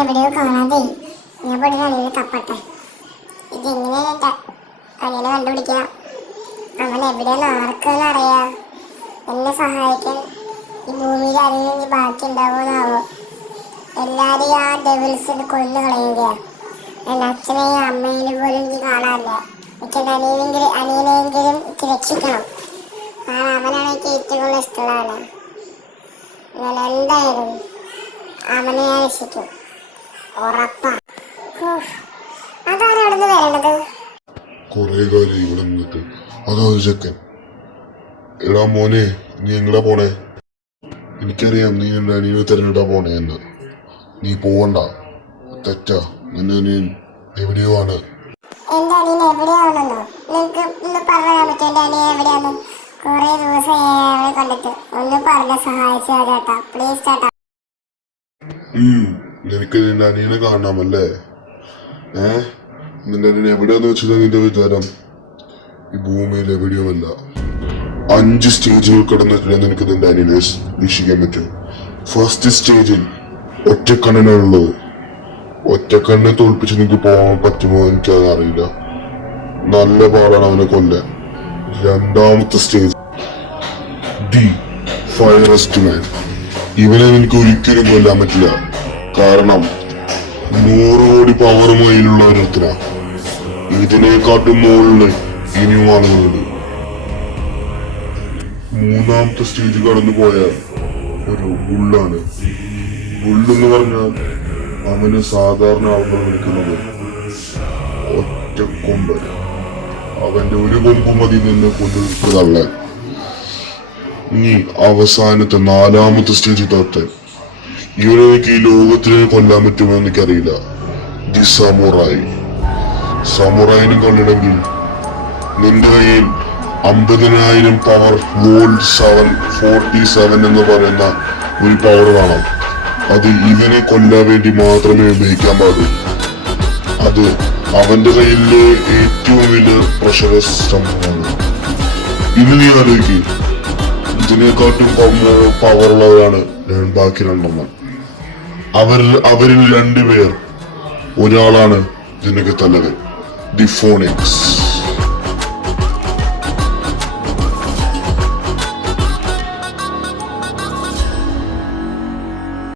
എവിടെയോ കാണാതെ ഞാൻ പോയി അനിയനെ തപ്പട്ടെ. ഇതെങ്ങനെയാ അനിയനെ കണ്ടുപിടിക്കുക? അവൻ എവിടെയെന്ന് ആർക്കെന്ന് അറിയാ? എന്നെ സഹായിക്കാൻ ഈ ഭൂമിയിൽ ആരെങ്കിലും ബാക്കി ഉണ്ടാവുമെന്നാവോ? എല്ലാരെയും ആ ഡെവിൾസിന് കൊന്നു കളയുകയാ. എൻ്റെ അച്ഛനെയും അമ്മേനും പോലും എനിക്ക് കാണാനില്ല. എനിക്ക് എൻ്റെ അനിയനെങ്കിലും എനിക്ക് രക്ഷിക്കണം. അവനാണ് എനിക്ക് ഏറ്റവും കൂടുതൽ ഇഷ്ടമുള്ള ഞാൻ എന്തായാലും അവനെ ഞാൻ രക്ഷിക്കും, ഉറപ്പാ. അതാണ് അവിടെ നിന്ന് വരേണ്ടത്. കൊറേ കാലം ഇവിടെ നിന്നിട്ട് അതാ ചെക്കൻ. എടാ മോനെ, നീ എങ്ങടാ പോണേ? എനിക്കറിയാം നീ എന്റെ അനിയനെ തെരഞ്ഞെടുത്താ പോണേ എന്ന്. നീ പോവണ്ട, തെറ്റാ. നിന്റെ അനിയൻ എവിടെയോ ആണ്. എന്റെ അനിയൻ എവിടെയാണെന്നോ? നിനക്ക് ഒന്ന് പറയാൻ പറ്റും എന്റെ അനിയൻ എവിടെയാന്ന്? കുറെ ദിവസമായി കണ്ടിട്ട്. ഒന്ന് പറഞ്ഞ സഹായിച്ചാ ചേട്ടാ, പ്ലീസ് ചേട്ടാ. നിനക്ക് നിന്റെ അനിയനെ കാണാമല്ലേ? നിന്റെ അനിയൻ എവിടെയാന്ന് വെച്ചാൽ നിന്റെ വിചാരം? ഈ ഭൂമിയിൽ എവിടെയുമല്ല. 5 സ്റ്റേജുകൾ കടന്നിട്ട് നിനക്ക് നിന്റെ അനിയനെ വീക്ഷിക്കാൻ പറ്റും. ഫസ്റ്റ് സ്റ്റേജിൽ ഒറ്റക്കണ്ണനുള്ളത്. ഒറ്റക്കണ്ണനെ തോൽപ്പിച്ച് നിനക്ക് പോകാൻ പറ്റുമോ എനിക്കത് അറിയില്ല. നല്ല പാടാണ് അവനെ കൊല്ലാൻ. രണ്ടാമത്തെ സ്റ്റേജ് ദി ഫയറസ്റ്റ് മാൻ. ഇവനെ എനിക്ക് ഒരിക്കലും കൊല്ലാൻ പറ്റില്ല. കാരണം 100 കോടി പവറുമായിലുള്ള ഒരുത്തരാ. ഇതിനെക്കാട്ടും മുകളില് ഇനിയും ആളുകളുണ്ട്. മൂന്നാമത്തെ സ്റ്റേജ് കടന്നു പോയാൽ ഒരു ബുള്ളാണ്. ബുള്ളെന്ന് പറഞ്ഞാൽ അവന് സാധാരണ ആളുകൾ വിളിക്കുന്നത് ഒറ്റ കൊമ്പൻ. അവന്റെ ഒരു കൊമ്പ് മതി നിന്ന് കൊണ്ടുതള്ളാൻ. ഇനി അവസാനത്തെ 4ാമത്തെ സ്റ്റേജ് തൊട്ട് ഇവനെനിക്ക് ഈ ലോകത്തിനെ കൊല്ലാൻ പറ്റുമോ എനിക്കറിയില്ല. The samurai. സമുറായിനും കൊല്ലണമെങ്കിൽ നിന്റെ കയ്യിൽ 50,000 പവർ വോൾട്ട് 47 എന്ന് പറയുന്ന ഒരു പവർ വേണം. അത് ഇവനെ കൊല്ലാൻ വേണ്ടി മാത്രമേ ഉപയോഗിക്കാൻ പാടൂ. അത് അവന്റെ കയ്യിലെ ഏറ്റവും വലിയ പ്രഷറസ്തംഭമാണ്. ഇനി നീ ആലോചിക്കും, ഇതിനെക്കാട്ടും പവറുള്ളവരാണ് ബാക്കി 2 അവരിൽ 2 പേർ. ഒരാളാണ് ഇതിനൊക്കെ തലവൻ, ദി ഫോണിക്സ്.